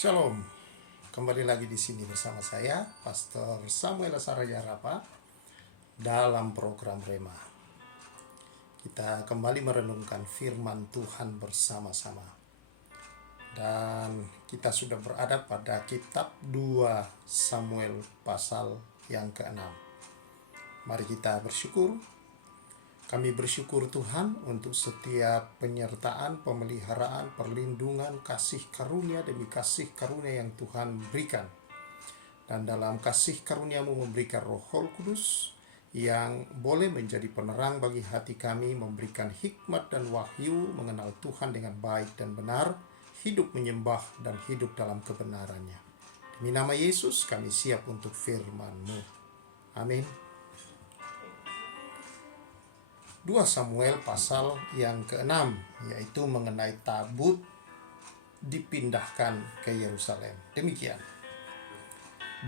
Shalom, kembali lagi di sini bersama saya, Pastor Samuel Saraya Rapa, dalam program Rema. Kita kembali merenungkan firman Tuhan bersama-sama. Dan kita sudah berada pada kitab 2 Samuel pasal yang ke-6. Mari kita bersyukur. Kami bersyukur Tuhan untuk setiap penyertaan, pemeliharaan, perlindungan, kasih karunia demi kasih karunia yang Tuhan berikan. Dan dalam kasih karunia-Mu memberikan Roh Kudus yang boleh menjadi penerang bagi hati kami, memberikan hikmat dan wahyu mengenal Tuhan dengan baik dan benar, hidup menyembah dan hidup dalam kebenarannya. Demi nama Yesus kami siap untuk firman-Mu. Amin. 2 Samuel pasal yang ke-6, yaitu mengenai tabut dipindahkan ke Yerusalem. Demikian.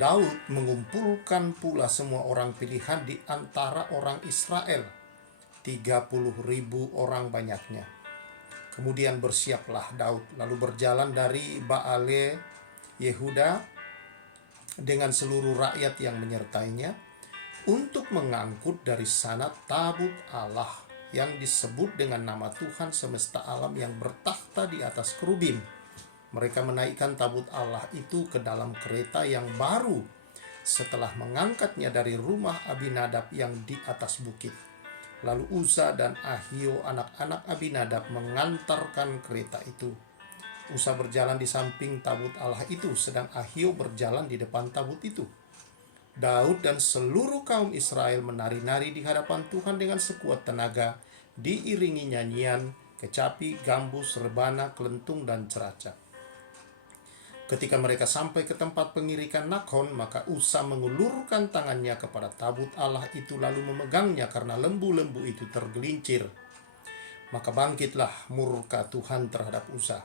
Daud mengumpulkan pula semua orang pilihan di antara orang Israel, 30.000 orang banyaknya. Kemudian bersiaplah Daud, lalu berjalan dari Baale Yehuda dengan seluruh rakyat yang menyertainya, untuk mengangkut dari sana tabut Allah yang disebut dengan nama Tuhan semesta alam yang bertakhta di atas kerubim. Mereka menaikkan tabut Allah itu ke dalam kereta yang baru setelah mengangkatnya dari rumah Abinadab yang di atas bukit. Lalu Uza dan Ahio anak-anak Abinadab mengantarkan kereta itu. Uza berjalan di samping tabut Allah itu, sedang Ahio berjalan di depan tabut itu. Daud dan seluruh kaum Israel menari-nari di hadapan Tuhan dengan sekuat tenaga, diiringi nyanyian, kecapi, gambus, rebana, kelentung, dan ceraca. Ketika mereka sampai ke tempat pengirikan Nakhon, maka Uza mengulurkan tangannya kepada tabut Allah itu lalu memegangnya karena lembu-lembu itu tergelincir. Maka bangkitlah murka Tuhan terhadap Uza.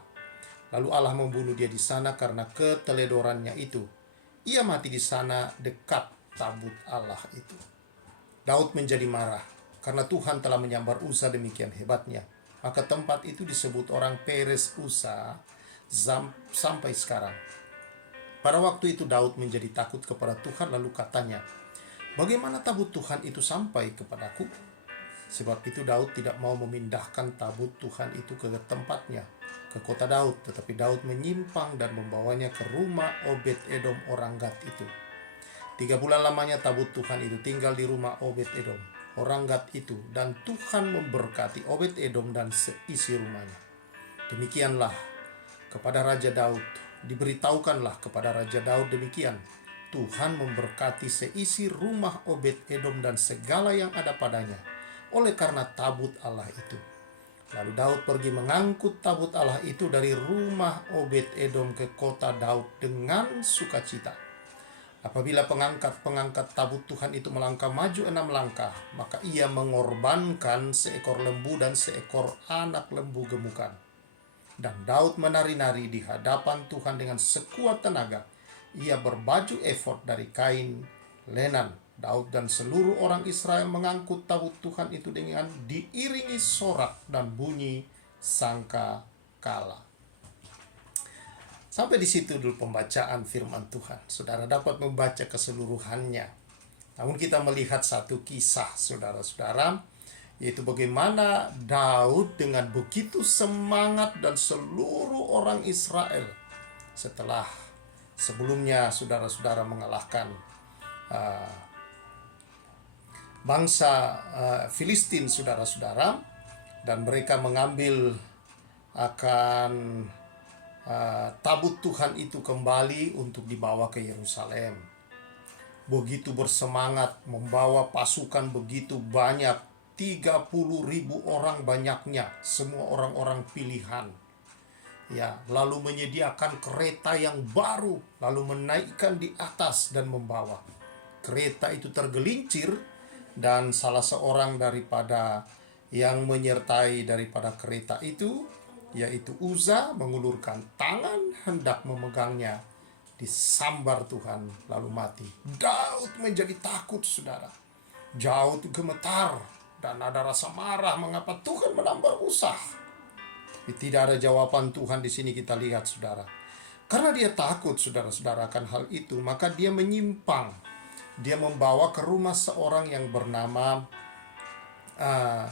Lalu Allah membunuh dia di sana karena keteledorannya itu. Ia mati di sana dekat tabut Allah itu. Daud menjadi marah karena Tuhan telah menyambar Uza demikian hebatnya. Maka tempat itu disebut orang Peres Uza sampai sekarang. Pada waktu itu Daud menjadi takut kepada Tuhan lalu katanya, "Bagaimana tabut Tuhan itu sampai kepadaku?" Sebab itu Daud tidak mau memindahkan tabut Tuhan itu ke tempatnya, ke kota Daud, tetapi Daud menyimpang dan membawanya ke rumah Obed-Edom orang Gad itu. 3 bulan lamanya tabut Tuhan itu tinggal di rumah Obed-Edom orang Gad itu, dan Tuhan memberkati Obed-Edom dan seisi rumahnya. Demikianlah kepada Raja Daud, diberitahukanlah kepada Raja Daud demikian, Tuhan memberkati seisi rumah Obed-Edom dan segala yang ada padanya, oleh karena tabut Allah itu. Lalu Daud pergi mengangkut tabut Allah itu dari rumah Obed-Edom ke kota Daud dengan sukacita. Apabila pengangkat tabut Tuhan itu melangkah maju 6 langkah, maka ia mengorbankan seekor lembu dan seekor anak lembu gemukan. Dan Daud menari-nari di hadapan Tuhan dengan sekuat tenaga. Ia berbaju efod dari kain lenan. Daud dan seluruh orang Israel mengangkut tabut Tuhan itu dengan diiringi sorak dan bunyi sangkakala. Sampai di situ dulu pembacaan firman Tuhan. Saudara dapat membaca keseluruhannya. Namun kita melihat satu kisah, saudara-saudara, yaitu bagaimana Daud dengan begitu semangat dan seluruh orang Israel setelah sebelumnya saudara-saudara mengalahkan bangsa Filistin, saudara-saudara, dan mereka mengambil akan tabut Tuhan itu kembali untuk dibawa ke Yerusalem. Begitu bersemangat membawa pasukan begitu banyak, 30.000 orang banyaknya, semua orang-orang pilihan. Ya, lalu menyediakan kereta yang baru, lalu menaikkan di atas dan membawa. Kereta itu tergelincir, dan salah seorang daripada yang menyertai daripada kereta itu, yaitu Uza, mengulurkan tangan hendak memegangnya, disambar Tuhan lalu mati. Daud menjadi takut, saudara. Daud gemetar dan ada rasa marah mengapa Tuhan menambar Uza. Tapi tidak ada jawaban Tuhan di sini kita lihat, saudara. Karena dia takut, saudara-saudara, akan hal itu, maka dia menyimpang. Dia membawa ke rumah seorang yang bernama uh,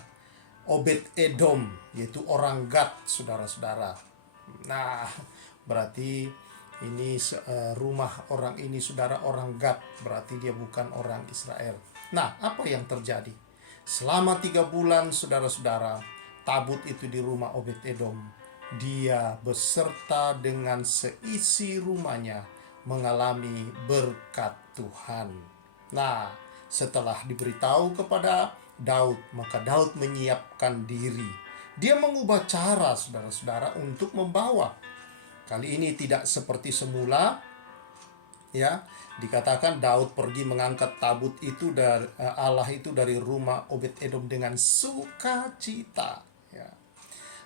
Obed Edom, yaitu orang Gad, saudara-saudara. Nah, berarti ini rumah orang ini, saudara, orang Gad, berarti dia bukan orang Israel. Nah, apa yang terjadi? Selama 3 bulan, saudara-saudara, tabut itu di rumah Obed Edom. Dia beserta dengan seisi rumahnya mengalami berkat Tuhan. Nah, setelah diberitahu kepada Daud, maka Daud menyiapkan diri. Dia mengubah cara, saudara-saudara, untuk membawa. Kali ini tidak seperti semula, ya. Dikatakan Daud pergi mengangkat tabut itu dari Allah itu dari rumah Obed Edom dengan sukacita, ya.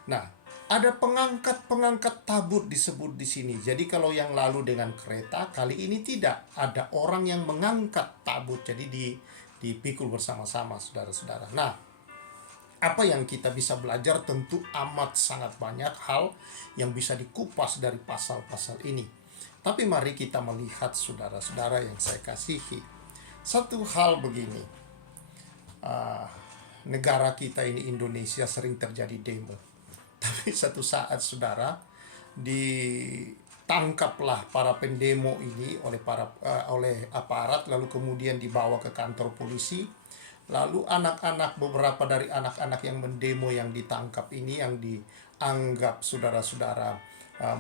Nah, ada pengangkat tabut disebut di sini. Jadi kalau yang lalu dengan kereta, kali ini tidak. Ada orang yang mengangkat tabut. Jadi dipikul bersama-sama, saudara-saudara. Nah, apa yang kita bisa belajar? Tentu amat sangat banyak hal yang bisa dikupas dari pasal-pasal ini. Tapi mari kita melihat, saudara-saudara yang saya kasihi, satu hal begini. Negara kita ini, Indonesia, sering terjadi demo. Tapi satu saat, saudara, ditangkaplah para pendemo ini oleh aparat, lalu kemudian dibawa ke kantor polisi. Lalu beberapa dari anak-anak yang mendemo yang ditangkap ini, yang dianggap, saudara-saudara,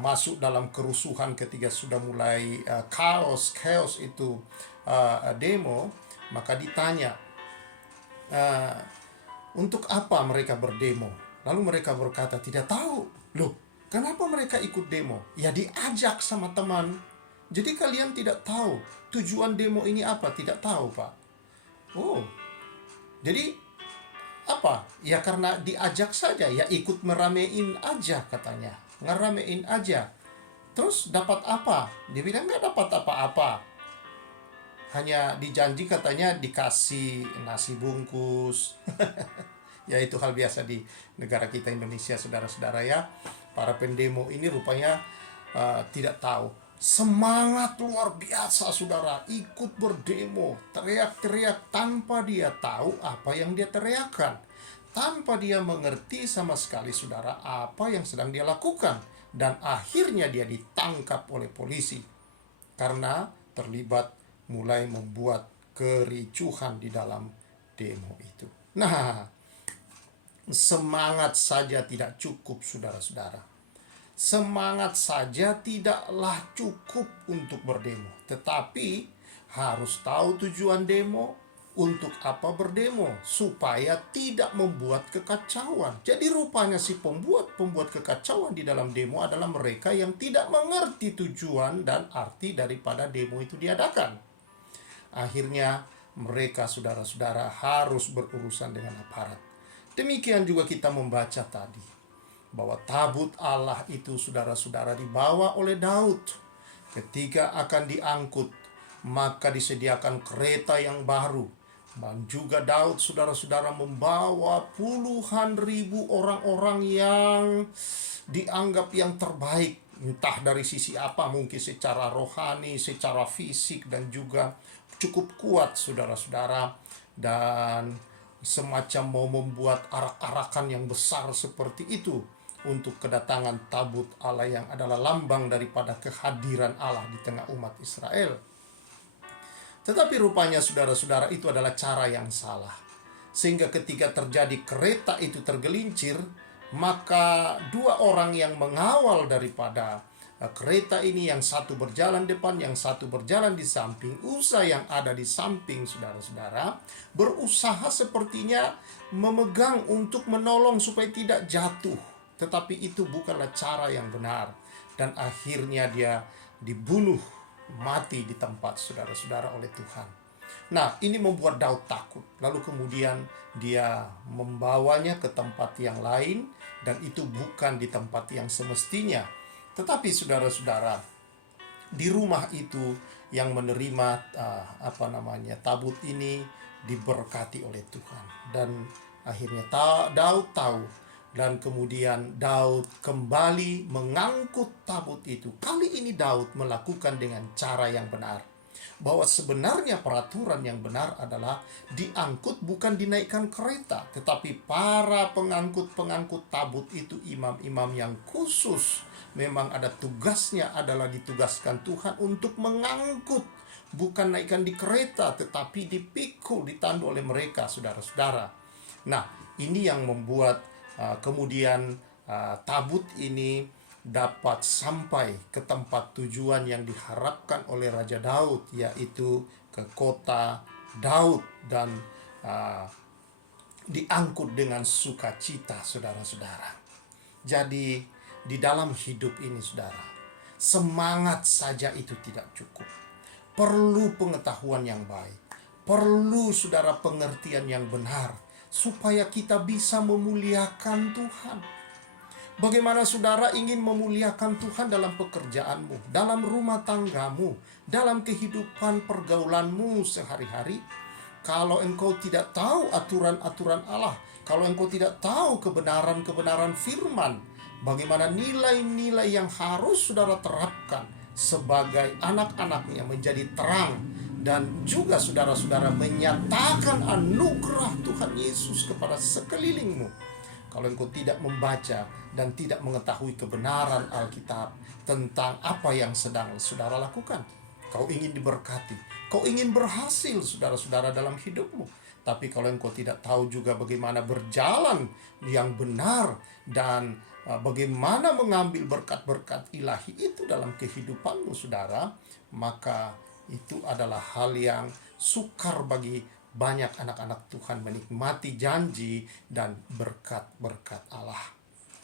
masuk dalam kerusuhan ketika sudah mulai chaos itu demo, maka ditanya untuk apa mereka berdemo. Lalu mereka berkata tidak tahu. Loh, kenapa mereka ikut demo? Ya diajak sama teman. Jadi kalian tidak tahu tujuan demo ini apa? Tidak tahu, Pak. Oh, jadi apa? Ya karena diajak saja, ya ikut meramein aja katanya. Ngeramein aja. Terus dapat apa? Dia bilang nggak dapat apa-apa. Hanya dijanji katanya dikasih nasi bungkus. Ya itu hal biasa di negara kita Indonesia, saudara-saudara, ya. Para pendemo ini rupanya tidak tahu. Semangat luar biasa, saudara, ikut berdemo, teriak-teriak tanpa dia tahu apa yang dia teriakkan, tanpa dia mengerti sama sekali, saudara, apa yang sedang dia lakukan. Dan akhirnya dia ditangkap oleh polisi karena terlibat mulai membuat kericuhan di dalam demo itu. Nah, semangat saja tidak cukup, saudara-saudara. Semangat saja tidaklah cukup untuk berdemo, tetapi harus tahu tujuan demo, untuk apa berdemo, supaya tidak membuat kekacauan. Jadi rupanya si pembuat kekacauan di dalam demo adalah mereka yang tidak mengerti tujuan dan arti daripada demo itu diadakan. Akhirnya mereka, saudara-saudara, harus berurusan dengan aparat. Demikian juga kita membaca tadi, bahwa tabut Allah itu, saudara-saudara, dibawa oleh Daud. Ketika akan diangkut, maka disediakan kereta yang baru. Dan juga Daud, saudara-saudara, membawa puluhan ribu orang-orang yang dianggap yang terbaik. Entah dari sisi apa, mungkin secara rohani, secara fisik, dan juga cukup kuat, saudara-saudara. Dan semacam mau membuat arak-arakan yang besar seperti itu untuk kedatangan tabut Allah yang adalah lambang daripada kehadiran Allah di tengah umat Israel. Tetapi rupanya, saudara-saudara, itu adalah cara yang salah. Sehingga ketika terjadi kereta itu tergelincir, maka dua orang yang mengawal daripada kereta ini, yang satu berjalan depan, yang satu berjalan di samping. Usaha yang ada di samping, saudara-saudara, berusaha sepertinya memegang untuk menolong supaya tidak jatuh. Tetapi itu bukanlah cara yang benar. Dan akhirnya dia dibunuh mati di tempat, saudara-saudara, oleh Tuhan. Nah, ini membuat Daud takut. Lalu kemudian dia membawanya ke tempat yang lain, dan itu bukan di tempat yang semestinya. Tetapi saudara-saudara, di rumah itu yang menerima tabut ini diberkati oleh Tuhan. Dan akhirnya Daud tahu Dan kemudian Daud kembali mengangkut tabut itu. Kali ini Daud melakukan dengan cara yang benar. Bahwa sebenarnya peraturan yang benar adalah diangkut bukan dinaikkan kereta. Tetapi para pengangkut-pengangkut tabut itu imam-imam yang khusus. Memang ada tugasnya, adalah ditugaskan Tuhan untuk mengangkut. Bukan naikkan di kereta, tetapi dipikul, ditandu oleh mereka, saudara-saudara. Nah, ini yang membuat kemudian tabut ini dapat sampai ke tempat tujuan yang diharapkan oleh Raja Daud, yaitu ke kota Daud, dan diangkut dengan sukacita, saudara-saudara. Jadi di dalam hidup ini, saudara, semangat saja itu tidak cukup. Perlu pengetahuan yang baik, perlu, saudara, pengertian yang benar, supaya kita bisa memuliakan Tuhan. Bagaimana saudara ingin memuliakan Tuhan dalam pekerjaanmu, dalam rumah tanggamu, dalam kehidupan pergaulanmu sehari-hari? Kalau engkau tidak tahu aturan-aturan Allah, kalau engkau tidak tahu kebenaran-kebenaran firman, bagaimana nilai-nilai yang harus saudara terapkan sebagai anak-anaknya menjadi terang, dan juga saudara-saudara menyatakan anugerah Tuhan Yesus kepada sekelilingmu. Kalau engkau tidak membaca dan tidak mengetahui kebenaran Alkitab tentang apa yang sedang saudara lakukan, kau ingin diberkati, kau ingin berhasil, saudara-saudara, dalam hidupmu. Tapi kalau engkau tidak tahu juga bagaimana berjalan yang benar dan bagaimana mengambil berkat-berkat ilahi itu dalam kehidupanmu, saudara, maka itu adalah hal yang sukar bagi banyak anak-anak Tuhan menikmati janji dan berkat-berkat Allah.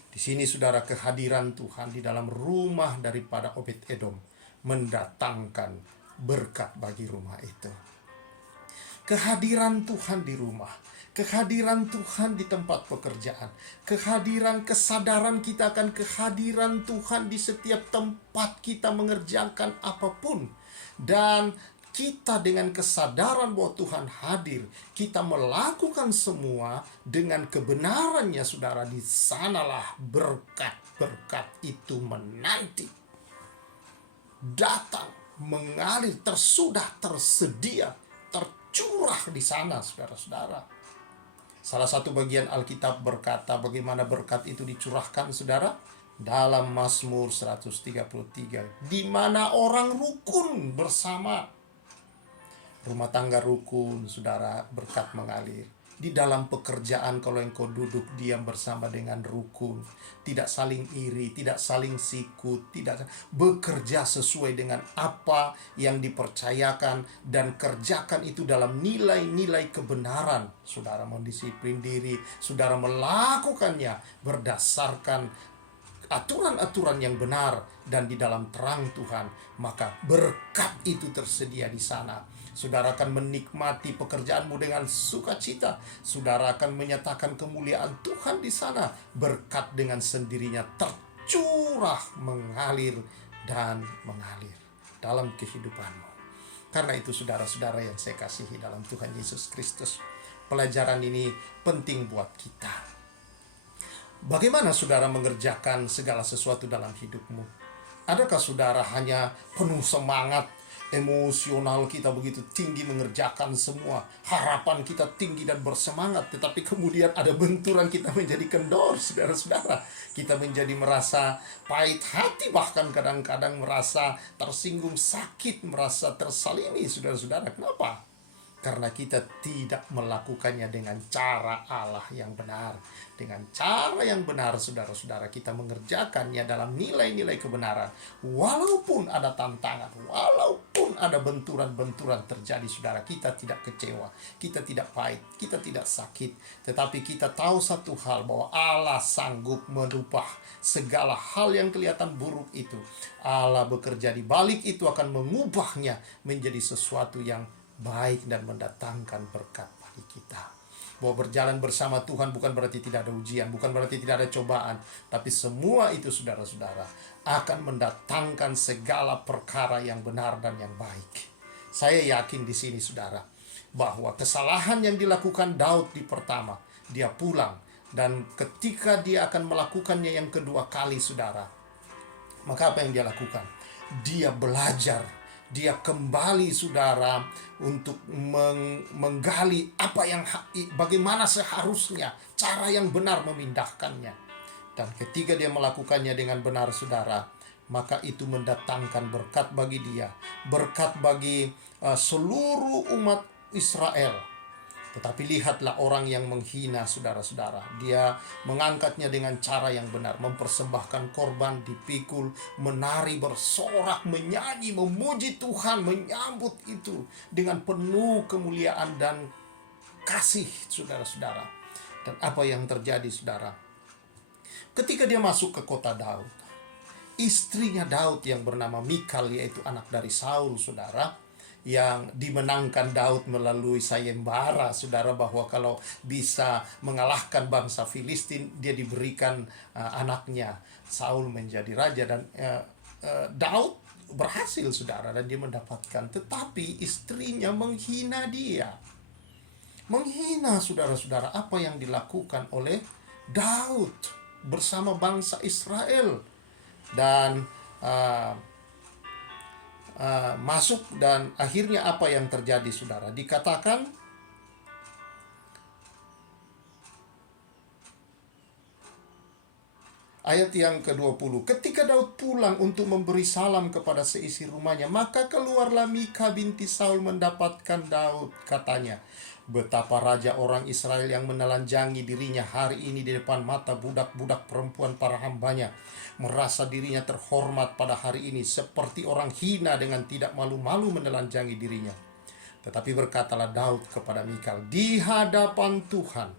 Di sini, saudara, kehadiran Tuhan di dalam rumah daripada Obed-Edom mendatangkan berkat bagi rumah itu. Kehadiran Tuhan di rumah, kehadiran Tuhan di tempat pekerjaan, kehadiran kesadaran kita akan kehadiran Tuhan di setiap tempat kita mengerjakan apapun. Dan kita dengan kesadaran bahwa Tuhan hadir, kita melakukan semua dengan kebenarannya, saudara, di sanalah berkat-berkat itu menanti, datang, mengalir, tersedia, tercurah di sana, saudara-saudara. Salah satu bagian Alkitab berkata bagaimana berkat itu dicurahkan, saudara, dalam Mazmur 133, di mana orang rukun bersama. Rumah tangga rukun, saudara, berkat mengalir. Di dalam pekerjaan, kalau engkau duduk diam bersama dengan rukun, tidak saling iri, tidak saling sikut, tidak bekerja sesuai dengan apa yang dipercayakan, dan kerjakan itu dalam nilai-nilai kebenaran. Saudara mendisiplin diri, saudara melakukannya berdasarkan aturan-aturan yang benar dan di dalam terang Tuhan, maka berkat itu tersedia di sana. Saudara akan menikmati pekerjaanmu dengan sukacita. Saudara akan menyatakan kemuliaan Tuhan di sana. Berkat dengan sendirinya tercurah, mengalir dan mengalir dalam kehidupanmu. Karena itu, saudara-saudara yang saya kasihi dalam Tuhan Yesus Kristus, pelajaran ini penting buat kita. Bagaimana saudara mengerjakan segala sesuatu dalam hidupmu? Adakah saudara hanya penuh semangat, emosional kita begitu tinggi mengerjakan semua, harapan kita tinggi dan bersemangat, tetapi kemudian ada benturan, kita menjadi kendor, saudara-saudara. Kita menjadi merasa pahit hati, bahkan kadang-kadang merasa tersinggung, sakit, merasa tersalimi, saudara-saudara. Kenapa? Karena kita tidak melakukannya dengan cara Allah yang benar. Dengan cara yang benar, saudara-saudara, kita mengerjakannya dalam nilai-nilai kebenaran. Walaupun ada tantangan, walaupun ada benturan-benturan terjadi, saudara, kita tidak kecewa, kita tidak pahit, kita tidak sakit. Tetapi kita tahu satu hal, bahwa Allah sanggup merubah segala hal yang kelihatan buruk itu. Allah bekerja di balik itu, akan mengubahnya menjadi sesuatu yang baik dan mendatangkan berkat bagi kita. Bahwa berjalan bersama Tuhan bukan berarti tidak ada ujian, bukan berarti tidak ada cobaan, tapi semua itu, saudara-saudara, akan mendatangkan segala perkara yang benar dan yang baik. Saya yakin di sini, saudara, bahwa kesalahan yang dilakukan Daud di pertama, dia pulang Dan ketika dia akan melakukannya yang kedua kali, saudara, maka apa yang dia lakukan? Dia belajar, dia kembali, saudara, untuk menggali bagaimana seharusnya cara yang benar memindahkannya. Dan ketika dia melakukannya dengan benar, saudara, maka itu mendatangkan berkat bagi dia, berkat bagi seluruh umat Israel. Tetapi lihatlah orang yang menghina, saudara-saudara. Dia mengangkatnya dengan cara yang benar, mempersembahkan korban, dipikul, menari, bersorak, menyanyi, memuji Tuhan, menyambut itu dengan penuh kemuliaan dan kasih, saudara-saudara. Dan apa yang terjadi, saudara? Ketika dia masuk ke kota Daud, istrinya Daud yang bernama Mikal, yaitu anak dari Saul, saudara, yang dimenangkan Daud melalui sayembara, saudara, bahwa kalau bisa mengalahkan bangsa Filistin, dia diberikan anaknya Saul menjadi raja. Dan Daud berhasil, saudara, dan dia mendapatkan. Tetapi istrinya menghina dia. Menghina, saudara-saudara, apa yang dilakukan oleh Daud bersama bangsa Israel. Dan masuk, dan akhirnya apa yang terjadi, saudara? Dikatakan ayat yang ke-20, ketika Daud pulang untuk memberi salam kepada seisi rumahnya, maka keluarlah Mikal binti Saul mendapatkan Daud. Katanya, betapa raja orang Israel yang menelanjangi dirinya hari ini di depan mata budak-budak perempuan para hambanya, merasa dirinya terhormat pada hari ini, seperti orang hina dengan tidak malu-malu menelanjangi dirinya. Tetapi berkatalah Daud kepada Mikal, di hadapan Tuhan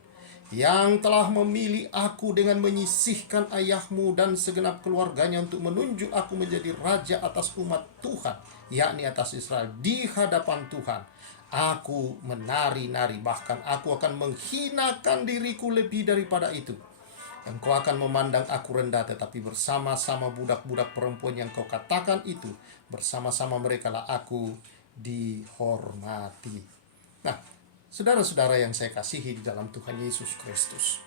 yang telah memilih aku dengan menyisihkan ayahmu dan segenap keluarganya untuk menunjuk aku menjadi raja atas umat Tuhan, yakni atas Israel, di hadapan Tuhan aku menari-nari, bahkan aku akan menghinakan diriku lebih daripada itu. Engkau akan memandang aku rendah, tetapi bersama-sama budak-budak perempuan yang kau katakan itu, bersama-sama mereka lah aku dihormati. Nah, saudara-saudara yang saya kasihi di dalam Tuhan Yesus Kristus,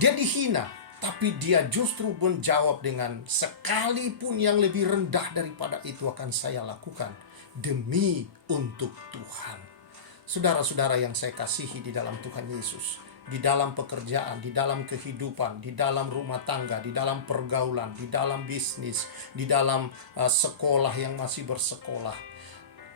dia dihina, tapi dia justru menjawab dengan, sekalipun yang lebih rendah daripada itu akan saya lakukan demi untuk Tuhan. Saudara-saudara yang saya kasihi di dalam Tuhan Yesus, di dalam pekerjaan, di dalam kehidupan, di dalam rumah tangga, di dalam pergaulan, di dalam bisnis, di dalam sekolah yang masih bersekolah,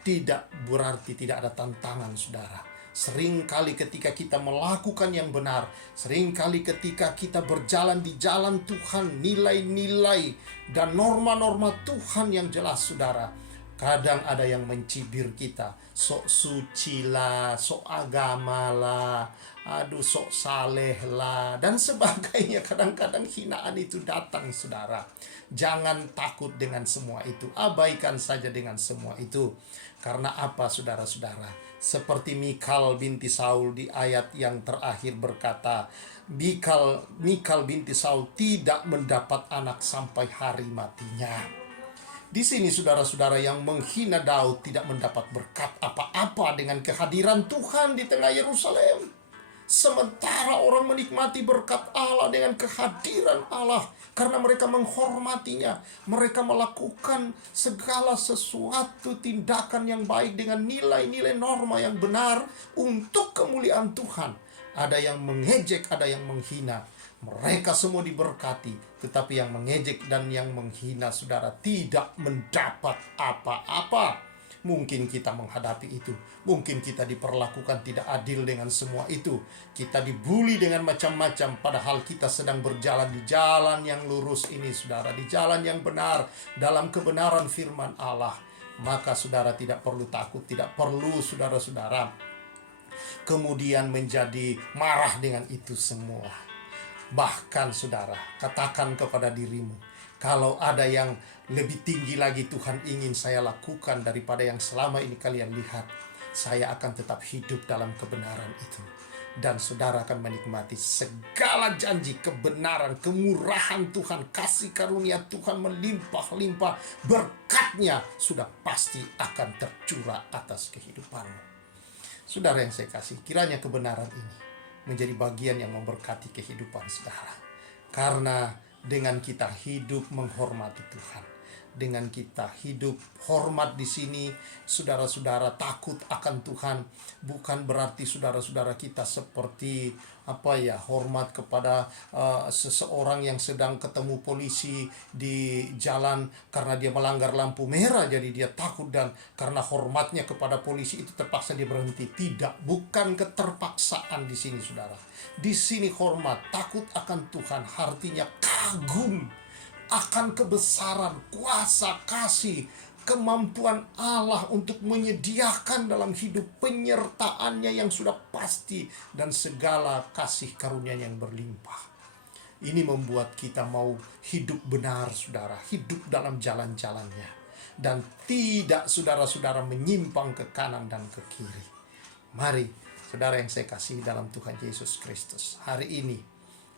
tidak berarti tidak ada tantangan, saudara. Seringkali ketika kita melakukan yang benar, seringkali ketika kita berjalan di jalan Tuhan, nilai-nilai dan norma-norma Tuhan yang jelas, saudara, kadang ada yang mencibir kita, sok suci lah, sok agama lah, aduh sok saleh lah, dan sebagainya. Kadang-kadang hinaan itu datang, saudara. Jangan takut dengan semua itu, abaikan saja dengan semua itu. Karena apa, saudara-saudara? Seperti Mikal binti Saul di ayat yang terakhir berkata, Mikal binti Saul tidak mendapat anak sampai hari matinya. Di sini, saudara-saudara, yang menghina Daud tidak mendapat berkat apa-apa dengan kehadiran Tuhan di tengah Yerusalem. Sementara orang menikmati berkat Allah dengan kehadiran Allah, karena mereka menghormatinya. Mereka melakukan segala sesuatu tindakan yang baik dengan nilai-nilai norma yang benar untuk kemuliaan Tuhan. Ada yang mengejek, ada yang menghina. Mereka semua diberkati, tetapi yang mengejek dan yang menghina, saudara, tidak mendapat apa-apa. Mungkin kita menghadapi itu, mungkin kita diperlakukan tidak adil dengan semua itu, kita dibully dengan macam-macam, padahal kita sedang berjalan di jalan yang lurus ini, saudara, di jalan yang benar, dalam kebenaran firman Allah. Maka saudara tidak perlu takut, tidak perlu, saudara-saudara, kemudian menjadi marah dengan itu semua. Bahkan, saudara, katakan kepada dirimu, kalau ada yang lebih tinggi lagi Tuhan ingin saya lakukan daripada yang selama ini kalian lihat, saya akan tetap hidup dalam kebenaran itu. Dan saudara akan menikmati segala janji, kebenaran, kemurahan Tuhan, kasih karunia Tuhan melimpah-limpah. Berkatnya sudah pasti akan tercurah atas kehidupanmu. Saudara yang saya kasih, kiranya kebenaran ini menjadi bagian yang memberkati kehidupan saudara. Karena dengan kita hidup menghormati Tuhan, dengan kita hidup hormat di sini, saudara-saudara takut akan Tuhan, bukan berarti saudara-saudara kita seperti hormat kepada seseorang yang sedang ketemu polisi di jalan karena dia melanggar lampu merah, jadi dia takut dan karena hormatnya kepada polisi itu terpaksa dia berhenti. Tidak, bukan keterpaksaan di sini saudara. Di sini hormat, takut akan Tuhan artinya kagum akan kebesaran, kuasa, kasih, kemampuan Allah untuk menyediakan dalam hidup, penyertaannya yang sudah pasti, dan segala kasih karunia yang berlimpah. Ini membuat kita mau hidup benar saudara, hidup dalam jalan-jalannya, dan tidak saudara-saudara menyimpang ke kanan dan ke kiri. Mari saudara yang saya kasihi dalam Tuhan Yesus Kristus, hari ini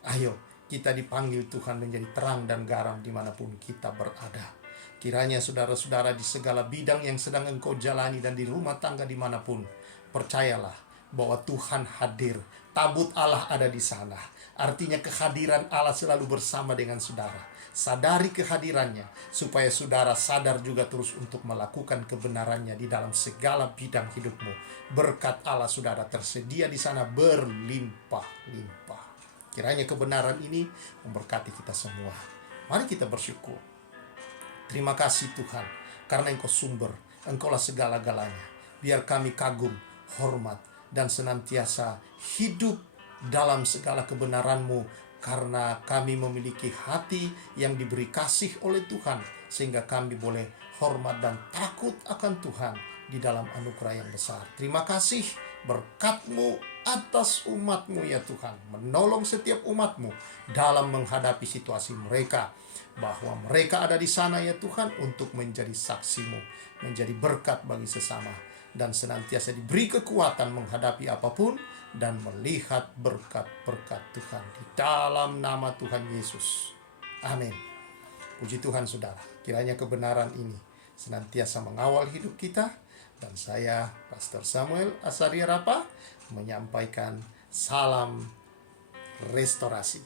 ayo kita dipanggil Tuhan menjadi terang dan garam dimanapun kita berada. Kiranya saudara-saudara di segala bidang yang sedang engkau jalani dan di rumah tangga dimanapun, percayalah bahwa Tuhan hadir. Tabut Allah ada di sana. Artinya kehadiran Allah selalu bersama dengan saudara. Sadari kehadirannya supaya saudara sadar juga terus untuk melakukan kebenarannya di dalam segala bidang hidupmu. Berkat Allah saudara tersedia di sana berlimpah-limpah. Kiranya kebenaran ini memberkati kita semua. Mari kita bersyukur. Terima kasih Tuhan, karena Engkau sumber, Engkaulah segala-galanya. Biar kami kagum, hormat, dan senantiasa hidup dalam segala kebenaran-Mu, karena kami memiliki hati yang diberi kasih oleh Tuhan, sehingga kami boleh hormat dan takut akan Tuhan di dalam anugerah yang besar. Terima kasih berkat-Mu atas umat-Mu ya Tuhan, menolong setiap umat-Mu dalam menghadapi situasi mereka, bahwa mereka ada di sana ya Tuhan untuk menjadi saksi-Mu, menjadi berkat bagi sesama, dan senantiasa diberi kekuatan menghadapi apapun dan melihat berkat-berkat Tuhan di dalam nama Tuhan Yesus. Amin. Puji Tuhan saudara, kiranya kebenaran ini senantiasa mengawal hidup kita. Dan saya, Pastor Samuel Asaria Rapa, menyampaikan salam restorasi.